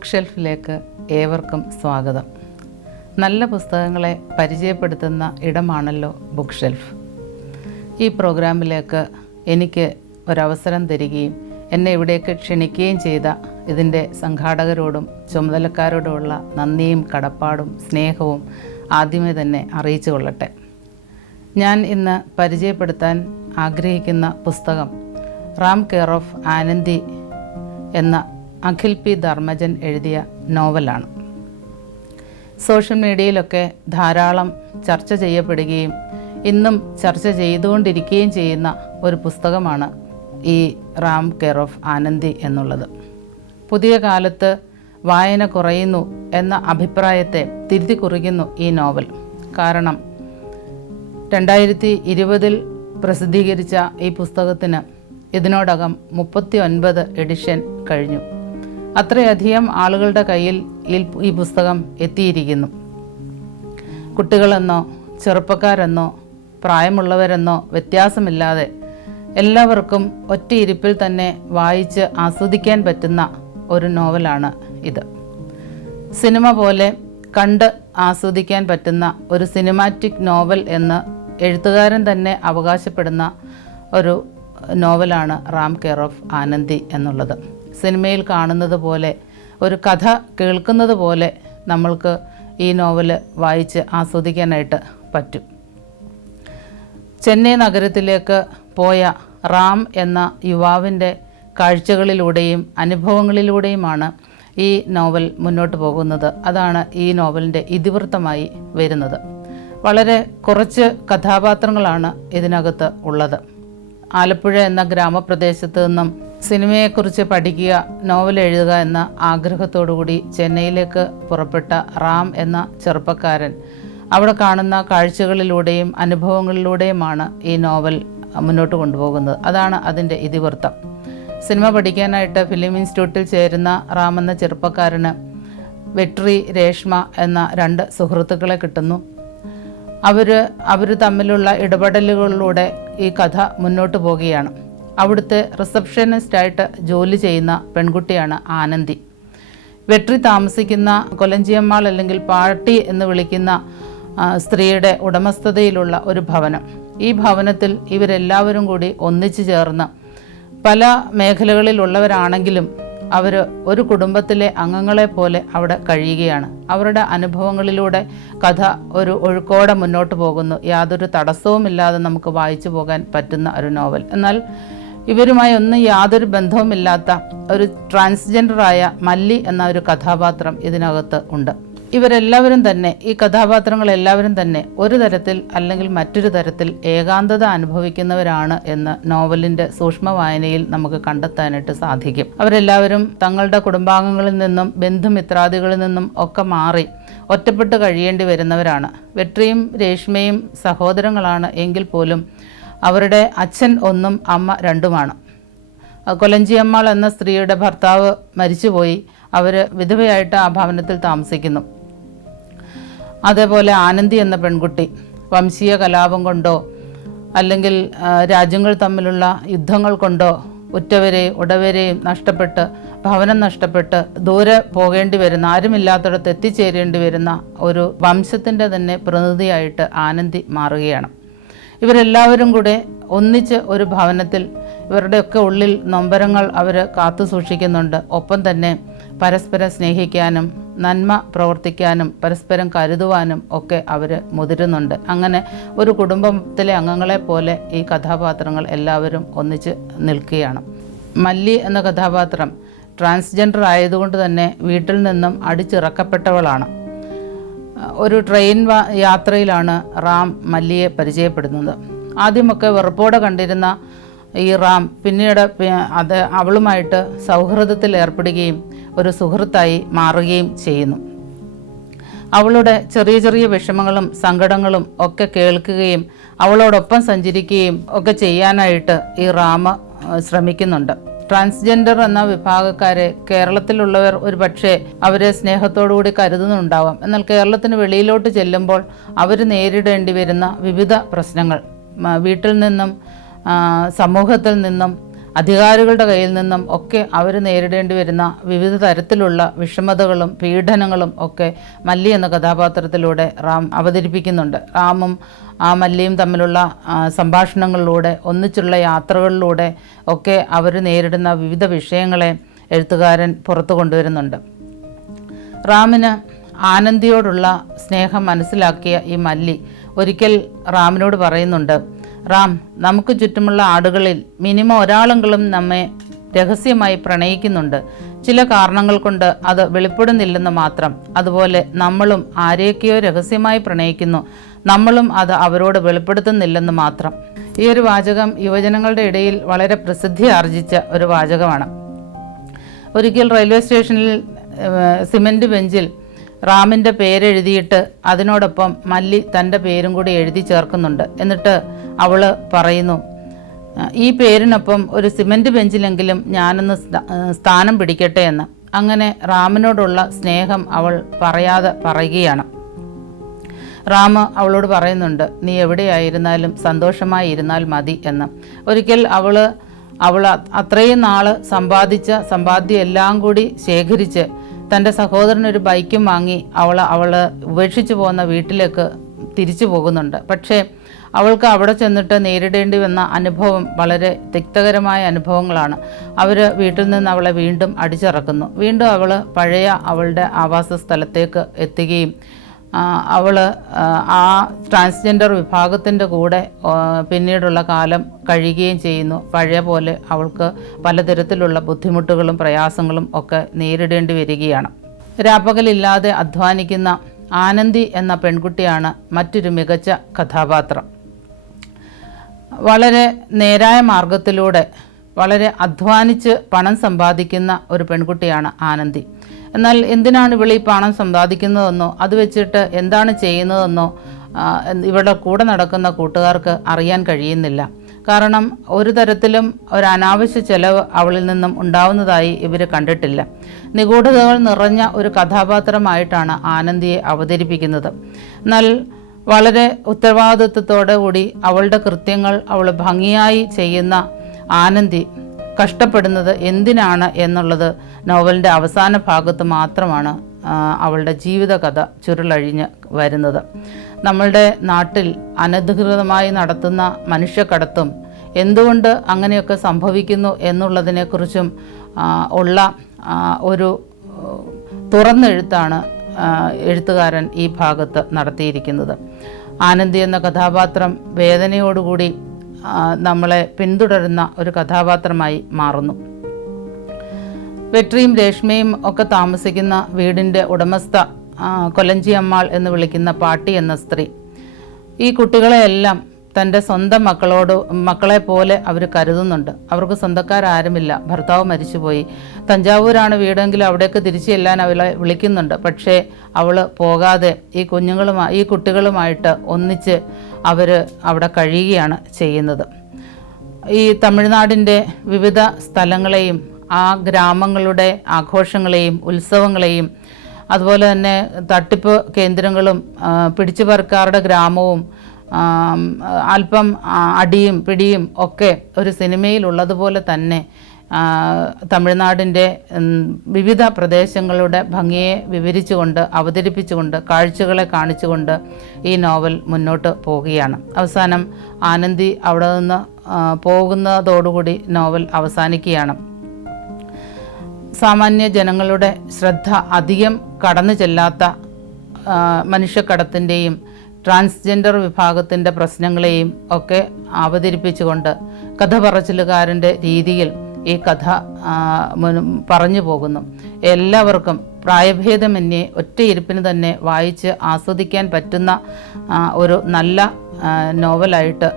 Book ഷെൽഫിലേക്ക് ഏവർക്കും സ്വാഗതം. നല്ല പുസ്തകങ്ങളെ പരിചയപ്പെടുത്തുന്ന ഇടമാണല്ലോ ബുക്ക് ഷെൽഫ്. ഈ പ്രോഗ്രാമിലേക്ക് എനിക്ക് ഒരവസരം തരികയും എന്നെ ഇവിടേക്ക് ക്ഷണിക്കുകയും ചെയ്ത ഇതിൻ്റെ സംഘാടകരോടും ചുമതലക്കാരോടുമുള്ള നന്ദിയും കടപ്പാടും സ്നേഹവും ആദ്യമേ തന്നെ അറിയിച്ചു കൊള്ളട്ടെ. ഞാൻ ഇന്ന് പരിചയപ്പെടുത്താൻ ആഗ്രഹിക്കുന്ന പുസ്തകം റാം കെയർ ഓഫ് ആനന്ദി എന്ന അഖിൽ പി ധർമ്മജൻ എഴുതിയ നോവലാണ്. സോഷ്യൽ മീഡിയയിലൊക്കെ ധാരാളം ചർച്ച ചെയ്യപ്പെടുകയും ഇന്നും ചർച്ച ചെയ്തുകൊണ്ടിരിക്കുകയും ചെയ്യുന്ന ഒരു പുസ്തകമാണ് ഈ റാം കെയർ ഓഫ് ആനന്ദി എന്നുള്ളത്. പുതിയ കാലത്ത് വായന കുറയുന്നു എന്ന അഭിപ്രായത്തെ തിരുത്തി കുറിക്കുന്നു ഈ നോവൽ. കാരണം 2020 പ്രസിദ്ധീകരിച്ച ഈ പുസ്തകത്തിന് ഇതിനോടകം 39 എഡിഷൻ കഴിഞ്ഞു. അത്രയധികം ആളുകളുടെ കയ്യിൽ ഈ പുസ്തകം എത്തിയിരിക്കുന്നു. കുട്ടികളെന്നോ ചെറുപ്പക്കാരെന്നോ പ്രായമുള്ളവരെന്നോ വ്യത്യാസമില്ലാതെ എല്ലാവർക്കും ഒറ്റയിരിപ്പിൽ തന്നെ വായിച്ച് ആസ്വദിക്കാൻ പറ്റുന്ന ഒരു നോവലാണ് ഇത്. സിനിമ പോലെ കണ്ട് ആസ്വദിക്കാൻ പറ്റുന്ന ഒരു സിനിമാറ്റിക് നോവൽ എന്ന് എഴുത്തുകാരൻ തന്നെ അവകാശപ്പെടുന്ന ഒരു നോവലാണ് റാം കെയർ ഓഫ് ആനന്ദി എന്നുള്ളത്. സിനിമയിൽ കാണുന്നത് പോലെ, ഒരു കഥ കേൾക്കുന്നത് പോലെ നമ്മൾക്ക് ഈ നോവൽ വായിച്ച് ആസ്വദിക്കാനായിട്ട് പറ്റും. ചെന്നൈ നഗരത്തിലേക്ക് പോയ റാം എന്ന യുവാവിൻ്റെ കാഴ്ചകളിലൂടെയും അനുഭവങ്ങളിലൂടെയുമാണ് ഈ നോവൽ മുന്നോട്ട് പോകുന്നത്. അതാണ് ഈ നോവലിൻ്റെ ഇതിവൃത്തമായി വരുന്നത്. വളരെ കുറച്ച് കഥാപാത്രങ്ങളാണ് ഇതിനകത്ത് ഉള്ളത്. ആലപ്പുഴ എന്ന ഗ്രാമപ്രദേശത്ത് നിന്നും സിനിമയെക്കുറിച്ച് പഠിക്കുക, നോവൽ എഴുതുക എന്ന ആഗ്രഹത്തോടുകൂടി ചെന്നൈയിലേക്ക് പുറപ്പെട്ട റാം എന്ന ചെറുപ്പക്കാരൻ അവിടെ കാണുന്ന കാഴ്ചകളിലൂടെയും അനുഭവങ്ങളിലൂടെയുമാണ് ഈ നോവൽ മുന്നോട്ട് കൊണ്ടുപോകുന്നത്. അതാണ് അതിൻ്റെ ഇതിവൃത്തം. സിനിമ പഠിക്കാനായിട്ട് ഫിലിം ഇൻസ്റ്റിറ്റ്യൂട്ടിൽ ചേരുന്ന റാം എന്ന ചെറുപ്പക്കാരന് വെട്രി, രേഷ്മ എന്ന 2 സുഹൃത്തുക്കളെ കിട്ടുന്നു. അവർ തമ്മിലുള്ള ഇടപെടലുകളിലൂടെ ഈ കഥ മുന്നോട്ട് പോവുകയാണ്. അവിടുത്തെ റിസപ്ഷനിസ്റ്റായിട്ട് ജോലി ചെയ്യുന്ന പെൺകുട്ടിയാണ് ആനന്ദി. വെട്രി താമസിക്കുന്ന കൊലഞ്ചിയമ്മാൾ അല്ലെങ്കിൽ പാട്ടി എന്ന് വിളിക്കുന്ന സ്ത്രീയുടെ ഉടമസ്ഥതയിലുള്ള ഒരു ഭവനം. ഈ ഭവനത്തിൽ ഇവരെല്ലാവരും കൂടി ഒന്നിച്ചു ചേർന്ന് പല മേഖലകളിലുള്ളവരാണെങ്കിലും അവർ ഒരു കുടുംബത്തിലെ അംഗങ്ങളെ പോലെ അവിടെ കഴിയുകയാണ്. അവരുടെ അനുഭവങ്ങളിലൂടെ കഥ ഒരു ഒഴുക്കോടെ മുന്നോട്ട് പോകുന്നു. യാതൊരു തടസ്സവുമില്ലാതെ നമുക്ക് വായിച്ചു പോകാൻ പറ്റുന്ന ഒരു നോവൽ. എന്നാൽ ഇവരുമായി ഒന്നും യാതൊരു ബന്ധവുമില്ലാത്ത ഒരു ട്രാൻസ്ജെൻഡറായ മല്ലി എന്ന ഒരു കഥാപാത്രം ഇതിനകത്ത് ഉണ്ട്. ഇവരെല്ലാവരും തന്നെ, ഈ കഥാപാത്രങ്ങളെല്ലാവരും തന്നെ ഒരു തരത്തിൽ അല്ലെങ്കിൽ മറ്റൊരു തരത്തിൽ ഏകാന്തത അനുഭവിക്കുന്നവരാണ് എന്ന് നോവലിൻ്റെ സൂക്ഷ്മ വായനയിൽ നമുക്ക് കണ്ടെത്താനായിട്ട് സാധിക്കും. അവരെല്ലാവരും തങ്ങളുടെ കുടുംബാംഗങ്ങളിൽ നിന്നും ബന്ധുമിത്രാദികളിൽ നിന്നും ഒക്കെ മാറി ഒറ്റപ്പെട്ട് കഴിയേണ്ടി വരുന്നവരാണ്. വെട്രിയും രേഷ്മയും സഹോദരങ്ങളാണ് എങ്കിൽ പോലും അവരുടെ അച്ഛൻ 1 അമ്മ 2 കൊലഞ്ചിയമ്മാൾ എന്ന സ്ത്രീയുടെ ഭർത്താവ് മരിച്ചുപോയി. അവർ വിധവയായിട്ട് ആ ഭവനത്തിൽ താമസിക്കുന്നു. അതേപോലെ ആനന്ദി എന്ന പെൺകുട്ടി വംശീയ കലാപം കൊണ്ടോ അല്ലെങ്കിൽ രാജ്യങ്ങൾ തമ്മിലുള്ള യുദ്ധങ്ങൾ കൊണ്ടോ ഉറ്റവരെയും ഉടവരെയും നഷ്ടപ്പെട്ട്, ഭവനം നഷ്ടപ്പെട്ട് ദൂരെ പോകേണ്ടി വരുന്ന, ആരുമില്ലാത്തടത്ത് എത്തിച്ചേരേണ്ടി വരുന്ന ഒരു വംശത്തിൻ്റെ തന്നെ പ്രതിനിധിയായിട്ട് ആനന്ദി മാറുകയാണ്. ഇവരെല്ലാവരും കൂടെ ഒന്നിച്ച് ഒരു ഭവനത്തിൽ ഇവരുടെയൊക്കെ ഉള്ളിൽ നൊമ്പരങ്ങൾ അവർ കാത്തു സൂക്ഷിക്കുന്നുണ്ട്. ഒപ്പം തന്നെ പരസ്പരം സ്നേഹിക്കാനും നന്മ പ്രവർത്തിക്കാനും പരസ്പരം കരുതുവാനും ഒക്കെ അവർ മുതിരുന്നുണ്ട്. അങ്ങനെ ഒരു കുടുംബത്തിലെ അംഗങ്ങളെ പോലെ ഈ കഥാപാത്രങ്ങൾ എല്ലാവരും ഒന്നിച്ച് നിൽക്കുകയാണ്. മല്ലി എന്ന കഥാപാത്രം ട്രാൻസ്ജെൻഡർ ആയതുകൊണ്ട് തന്നെ വീട്ടിൽ നിന്നും അടിച്ചിറക്കപ്പെട്ടവളാണ്. ഒരു ട്രെയിൻ യാത്രയിലാണ് റാം മല്ലിയെ പരിചയപ്പെടുന്നത്. ആദ്യമൊക്കെ വെറുപ്പോടെ കണ്ടിരുന്ന ഈ റാം പിന്നീട് അവളുമായിട്ട് സൗഹൃദത്തിൽ ഏർപ്പെടുകയും ഒരു സുഹൃത്തായി മാറുകയും ചെയ്യുന്നു. അവളുടെ ചെറിയ ചെറിയ വിഷമങ്ങളും സങ്കടങ്ങളും ഒക്കെ കേൾക്കുകയും അവളോടൊപ്പം സഞ്ചരിക്കുകയും ഒക്കെ ചെയ്യാനായിട്ട് ഈ റാം ശ്രമിക്കുന്നുണ്ട്. ട്രാൻസ്ജെൻഡർ എന്ന വിഭാഗക്കാരെ കേരളത്തിലുള്ളവർ ഒരു പക്ഷേ അവരെ സ്നേഹത്തോടുകൂടി കരുതുന്നുണ്ടാവാം. എന്നാൽ കേരളത്തിന് വെളിയിലോട്ട് ചെല്ലുമ്പോൾ അവർ നേരിടേണ്ടി വരുന്ന വിവിധ പ്രശ്നങ്ങൾ, വീട്ടിൽ നിന്നും സമൂഹത്തിൽ നിന്നും അധികാരികളുടെ കയ്യിൽ നിന്നും ഒക്കെ അവർ നേരിടേണ്ടി വരുന്ന വിവിധ തരത്തിലുള്ള വിഷമതകളും പീഡനങ്ങളും ഒക്കെ മല്ലി എന്ന കഥാപാത്രത്തിലൂടെ റാം അവതരിപ്പിക്കുന്നുണ്ട്. റാമും ആ മല്ലിയും തമ്മിലുള്ള സംഭാഷണങ്ങളിലൂടെ, ഒന്നിച്ചുള്ള യാത്രകളിലൂടെ ഒക്കെ അവർ നേരിടുന്ന വിവിധ വിഷയങ്ങളെ എഴുത്തുകാരൻ പുറത്തു കൊണ്ടുവരുന്നുണ്ട്. റാമിന് ആനന്ദിയോടുള്ള സ്നേഹം മനസ്സിലാക്കിയ ഈ മല്ലി ഒരിക്കൽ റാമിനോട് പറയുന്നുണ്ട്, റാം, നമുക്ക് ചുറ്റുമുള്ള ആടുകളിൽ മിനിമം ഒരാളെങ്കിലും നമ്മെ രഹസ്യമായി പ്രണയിക്കുന്നുണ്ട്. ചില കാരണങ്ങൾ കൊണ്ട് അത് വെളിപ്പെടുന്നില്ലെന്ന് മാത്രം. അതുപോലെ നമ്മളും ആരെയൊക്കെയോ രഹസ്യമായി പ്രണയിക്കുന്നു, നമ്മളും അത് അവരോട് വെളിപ്പെടുത്തുന്നില്ലെന്ന് മാത്രം. ഈ ഒരു വാചകം യുവജനങ്ങളുടെ ഇടയിൽ വളരെ പ്രസിദ്ധി ആർജിച്ച ഒരു വാചകമാണ്. ഒരിക്കൽ റെയിൽവേ സ്റ്റേഷനിൽ സിമൻറ്റ് ബെഞ്ചിൽ റാമിൻ്റെ പേരെഴുതിയിട്ട് അതിനോടൊപ്പം മല്ലി തൻ്റെ പേരും കൂടി എഴുതി ചേർക്കുന്നുണ്ട്. എന്നിട്ട് അവൾ പറയുന്നു, ഈ പേരിനൊപ്പം ഒരു സിമൻറ്റ് ബെഞ്ചിലെങ്കിലും ഞാനൊന്ന് സ്ഥാനം പിടിക്കട്ടെ എന്ന്. അങ്ങനെ റാമിനോടുള്ള സ്നേഹം അവൾ പറയാതെ പറയുകയാണ്. റാം അവളോട് പറയുന്നുണ്ട്, നീ എവിടെയായിരുന്നാലും സന്തോഷമായി ഇരുന്നാൽ മതി എന്ന്. ഒരിക്കൽ അവൾ അത്രയും നാൾ സമ്പാദിച്ച സമ്പാദ്യം എല്ലാം കൂടി ശേഖരിച്ച് തൻ്റെ സഹോദരനൊരു ബൈക്കും വാങ്ങി അവൾ ഉപേക്ഷിച്ച് പോകുന്ന വീട്ടിലേക്ക് തിരിച്ചു പോകുന്നുണ്ട്. പക്ഷേ അവൾക്ക് അവിടെ ചെന്നിട്ട് നേരിടേണ്ടി വന്ന അനുഭവം വളരെ തിക്തകരമായ അനുഭവങ്ങളാണ്. അവർ വീട്ടിൽ നിന്ന് അവളെ വീണ്ടും അടിച്ചിറക്കുന്നു. വീണ്ടും അവൾ പഴയ അവളുടെ ആവാസ സ്ഥലത്തേക്ക് എത്തുകയും അവൾ ആ ട്രാൻസ്ജെൻഡർ വിഭാഗത്തിൻ്റെ കൂടെ പിന്നീടുള്ള കാലം കഴിയുകയും ചെയ്യുന്നു. പഴയ പോലെ അവൾക്ക് പലതരത്തിലുള്ള ബുദ്ധിമുട്ടുകളും പ്രയാസങ്ങളും ഒക്കെ നേരിടേണ്ടി വരികയാണ്. രാപ്പകലില്ലാതെ അധ്വാനിക്കുന്ന ആനന്ദി എന്ന പെൺകുട്ടിയാണ് മറ്റൊരു മികച്ച കഥാപാത്രം. വളരെ നേരായ മാർഗത്തിലൂടെ വളരെ അധ്വാനിച്ച് പണം സമ്പാദിക്കുന്ന ഒരു പെൺകുട്ടിയാണ് ആനന്ദി. എന്നാൽ എന്തിനാണ് ഇവൾ ഈ പണം സമ്പാദിക്കുന്നതെന്നോ അത് വെച്ചിട്ട് എന്താണ് ചെയ്യുന്നതെന്നോ ഇവളുടെ കൂടെ നടക്കുന്ന കൂട്ടുകാർക്ക് അറിയാൻ കഴിയുന്നില്ല. കാരണം ഒരു തരത്തിലും ഒരു അനാവശ്യ ചെലവ് അവളിൽ നിന്നും ഉണ്ടാവുന്നതായി ഇവർ കണ്ടിട്ടില്ല. നിഗൂഢതകൾ നിറഞ്ഞ ഒരു കഥാപാത്രമായിട്ടാണ് ആനന്ദിയെ അവതരിപ്പിക്കുന്നത്. എന്നാൽ വളരെ ഉത്തരവാദിത്വത്തോടു കൂടി അവളുടെ കൃത്യങ്ങൾ അവൾ ഭംഗിയായി ചെയ്യുന്ന ആനന്ദി കഷ്ടപ്പെടുന്നത് എന്തിനാണ് എന്നുള്ളത് നോവലിൻ്റെ അവസാന ഭാഗത്ത് മാത്രമാണ് അവളുടെ ജീവിതകഥ ചുരുളഴിഞ്ഞ് വരുന്നത്. നമ്മളുടെ നാട്ടിൽ അനധികൃതമായി നടത്തുന്ന മനുഷ്യക്കടത്തും എന്തുകൊണ്ട് അങ്ങനെയൊക്കെ സംഭവിക്കുന്നു എന്നുള്ളതിനെക്കുറിച്ചും ഉള്ള ഒരു തുറന്നെഴുത്താണ് എഴുത്തുകാരൻ ഈ ഭാഗത്ത് നടത്തിയിരിക്കുന്നത്. ആനന്ദി എന്ന കഥാപാത്രം വേദനയോടുകൂടി നമ്മളെ പിന്തുടരുന്ന ഒരു കഥാപാത്രമായി മാറുന്നു. വെട്രിയും രേഷ്മയും ഒക്കെ താമസിക്കുന്ന വീടിൻ്റെ ഉടമസ്ഥ കൊലഞ്ചി അമ്മാൾ എന്ന് വിളിക്കുന്ന പാട്ടി എന്ന സ്ത്രീ ഈ കുട്ടികളെയെല്ലാം തൻ്റെ സ്വന്തം മക്കളെ പോലെ അവർ കരുതുന്നുണ്ട്. അവർക്ക് സ്വന്തക്കാരാരുമില്ല. ഭർത്താവ് മരിച്ചുപോയി. തഞ്ചാവൂരാണ് വീടെങ്കിലും അവിടേക്ക് തിരിച്ചു ചെല്ലാൻ അവളെ വിളിക്കുന്നുണ്ട്. പക്ഷേ അവൾ പോകാതെ ഈ കുട്ടികളുമായിട്ട് ഒന്നിച്ച് അവർ അവിടെ കഴിയുകയാണ് ചെയ്യുന്നത്. ഈ തമിഴ്നാടിൻ്റെ വിവിധ സ്ഥലങ്ങളെയും ആ ഗ്രാമങ്ങളുടെ ആഘോഷങ്ങളെയും ഉത്സവങ്ങളെയും അതുപോലെ തന്നെ തട്ടിപ്പ് കേന്ദ്രങ്ങളും പിടിച്ചുപറിക്കാരുടെ ഗ്രാമവും അല്പം അടിയും പിടിയും ഒക്കെ ഒരു സിനിമയിലുള്ളതുപോലെ തന്നെ തമിഴ്നാടിൻ്റെ വിവിധ പ്രദേശങ്ങളുടെ ഭംഗിയെ വിവരിച്ചുകൊണ്ട് അവതരിപ്പിച്ചുകൊണ്ട് കാഴ്ചകളെ കാണിച്ചുകൊണ്ട് ഈ നോവൽ മുന്നോട്ട് പോവുകയാണ്. അവസാനം ആനന്ദി അവിടെ നിന്ന് പോകുന്നതോടുകൂടി നോവൽ അവസാനിക്കുകയാണ്. സാമാന്യ ജനങ്ങളുടെ ശ്രദ്ധ അധികം കടന്നു ചെല്ലാത്ത മനുഷ്യക്കടത്തിൻ്റെയും ട്രാൻസ്ജെൻഡർ വിഭാഗത്തിൻ്റെ പ്രശ്നങ്ങളെയും ഒക്കെ അവതരിപ്പിച്ചുകൊണ്ട് കഥ പറച്ചിലുകാരൻ്റെ രീതിയിൽ ഈ കഥ പറഞ്ഞു പോകുന്നു. എല്ലാവർക്കും പ്രായഭേദമന്യേ ഒറ്റയിരുപ്പിന് തന്നെ വായിച്ച് ആസ്വദിക്കാൻ പറ്റുന്ന ഒരു നല്ല നോവലായിട്ട്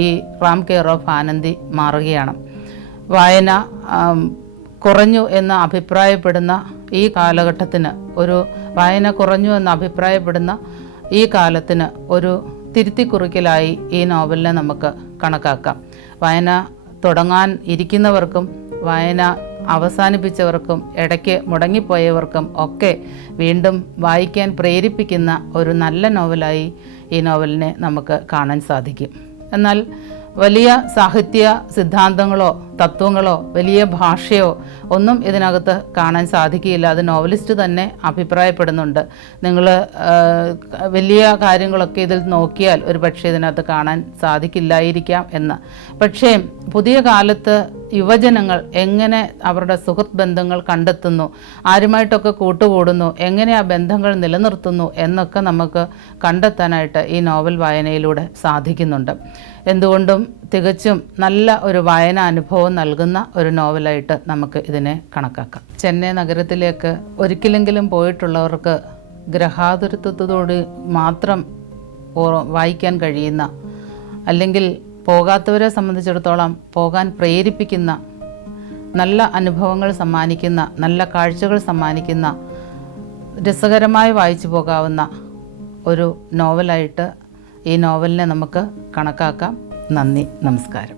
ഈ റാം കെയർ ഓഫ് ആനന്ദി മാറുകയാണ്. വായന കുറഞ്ഞു എന്ന് അഭിപ്രായപ്പെടുന്ന ഈ കാലഘട്ടത്തിന് വായന കുറഞ്ഞു എന്ന് അഭിപ്രായപ്പെടുന്ന ഈ കാലത്തിന് ഒരു തിരുത്തിക്കുറിക്കലായി ഈ നോവലിനെ നമുക്ക് കണക്കാക്കാം. വായന തുടങ്ങാൻ ഇരിക്കുന്നവർക്കും വായന അവസാനിപ്പിച്ചവർക്കും ഇടയ്ക്ക് മുടങ്ങിപ്പോയവർക്കും ഒക്കെ വീണ്ടും വായിക്കാൻ പ്രേരിപ്പിക്കുന്ന ഒരു നല്ല നോവലായി ഈ നോവലിനെ നമുക്ക് കാണാൻ സാധിക്കും. എന്നാൽ വലിയ സാഹിത്യ സിദ്ധാന്തങ്ങളോ തത്വങ്ങളോ വലിയ ഭാഷയോ ഒന്നും ഇതിനകത്ത് കാണാൻ സാധിക്കുകയില്ല. അത് നോവലിസ്റ്റ് തന്നെ അഭിപ്രായപ്പെടുന്നുണ്ട്. നിങ്ങൾ വലിയ കാര്യങ്ങളൊക്കെ ഇതിൽ നോക്കിയാൽ ഒരു പക്ഷേ ഇതിനകത്ത് കാണാൻ സാധിക്കില്ലായിരിക്കാം എന്ന്. പക്ഷേ പുതിയ കാലത്ത് യുവജനങ്ങൾ എങ്ങനെ അവരുടെ സുഹൃത്ത് ബന്ധങ്ങൾ കണ്ടെത്തുന്നു, ആരുമായിട്ടൊക്കെ കൂട്ടുകൂടുന്നു, എങ്ങനെ ആ ബന്ധങ്ങൾ നിലനിർത്തുന്നു എന്നൊക്കെ നമുക്ക് കണ്ടെത്താനായിട്ട് ഈ നോവൽ വായനയിലൂടെ സാധിക്കുന്നുണ്ട്. എന്തുകൊണ്ടും തികച്ചും നല്ല ഒരു വായനാ അനുഭവം നൽകുന്ന ഒരു നോവലായിട്ട് നമുക്ക് ഇതിനെ കണക്കാക്കാം. ചെന്നൈ നഗരത്തിലേക്ക് ഒരിക്കലെങ്കിലും പോയിട്ടുള്ളവർക്ക് ഗ്രഹാതുരത്വത്തോട് മാത്രം വായിക്കാൻ കഴിയുന്ന, അല്ലെങ്കിൽ പോകാത്തവരെ സംബന്ധിച്ചിടത്തോളം പോകാൻ പ്രേരിപ്പിക്കുന്ന, നല്ല അനുഭവങ്ങൾ സമ്മാനിക്കുന്ന, നല്ല കാഴ്ചകൾ സമ്മാനിക്കുന്ന, രസകരമായി വായിച്ചു പോകാവുന്ന ഒരു നോവലായിട്ട് ഈ നോവലിനെ നമുക്ക് കണക്കാക്കാം. നന്ദി, നമസ്കാരം.